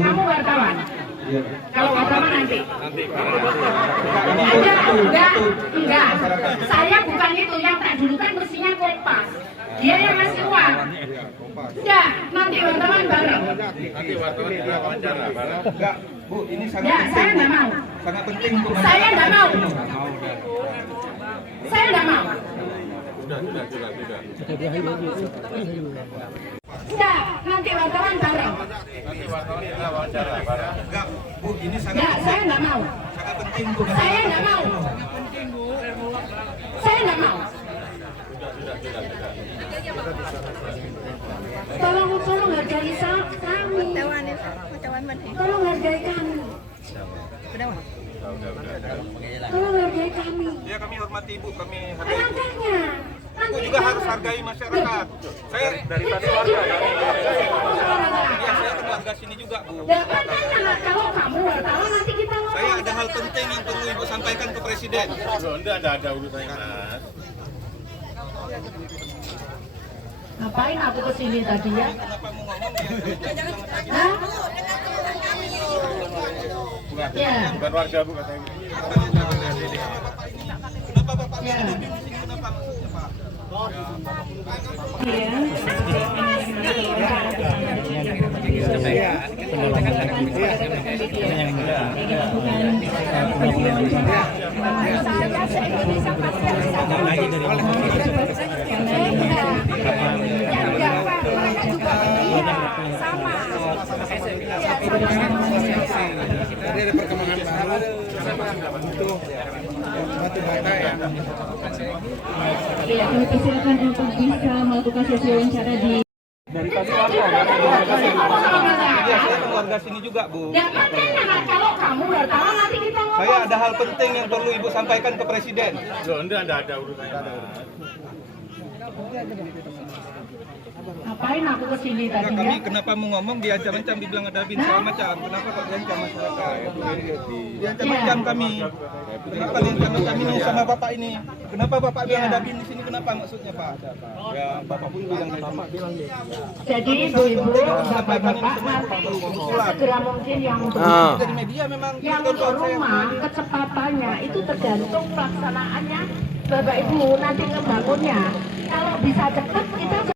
Kamu wartawan? Kalau wartawan nanti? Enggak. Saya bukan itu, yang tak dulu kan mestinya Kompas. Dia yang ngasih uang. Enggak, nanti wartawan bareng. Nanti wartawan juga wawancara bareng. Enggak, Bu, ini sangat Ya, penting. saya enggak mau. Sangat penting untuk Saya enggak mau. Saya enggak mau. Sudah. Enggak, nanti wartawan bareng. Nanti wartawan juga wawancara bareng. Enggak, Bu, ini sangat Enggak, saya enggak mau. sangat penting untuk Saya enggak mau. Saya enggak mau. Tolong hargai kami. Tolong hargai kami. Tolong hargai kami. Ya, kami hormati Ibu, kami hargai. Makanya. Ibu juga harus hargai masyarakat. Saya dari tadi warga ya. Iya, saya kan warga sini juga, Bu. Dan makanya kalau kamu wartawan nanti kita ngomong. Saya ada hal penting yang perlu Ibu sampaikan ke Presiden. Loh, enggak ada urusannya, Mas. Ngapain aku kesini tadi ya? Kenapa mau ngomong dia? Hah? Ya. Bukan warga, Bu, katanya. Kenapa Bapak Ya. ada di sini? Kenapa maksudnya, Pak? Saya se-Indonesia pasti harus sama. Mereka juga sama. Tadi ada perkembangan baru untuk batu bata ya. Ya, kami persilakan untuk bisa melakukan sesi wawancara di Dari tadi warga. Iya, saya kan warga sini juga, Bu. Dan makanya kalau kamu wartawan nanti kita ngomong. Saya ada hal penting yang perlu Ibu sampaikan ke Presiden. Loh, enggak ada urusannya, Mas. Ngapain aku kesini Enggak, tadi kami ya? kenapa mau ngomong diancam-ancam, dibilang ada bin segala macam. Kenapa kok diancam masyarakat? Diancam-ancam kami. Kenapa diancam-ancam ini sama Bapak ini? Kenapa Bapak bilang ada bin di sini? Kenapa maksudnya, Pak? Ya, Bapak pun bilang Jadi ibu-ibu, bapak-bapak nanti segera mungkin yang dari media memang yang untuk rumah kecepatannya itu tergantung pelaksanaannya Bapak Ibu nanti ngebangunnya. Kalau bisa cepat kita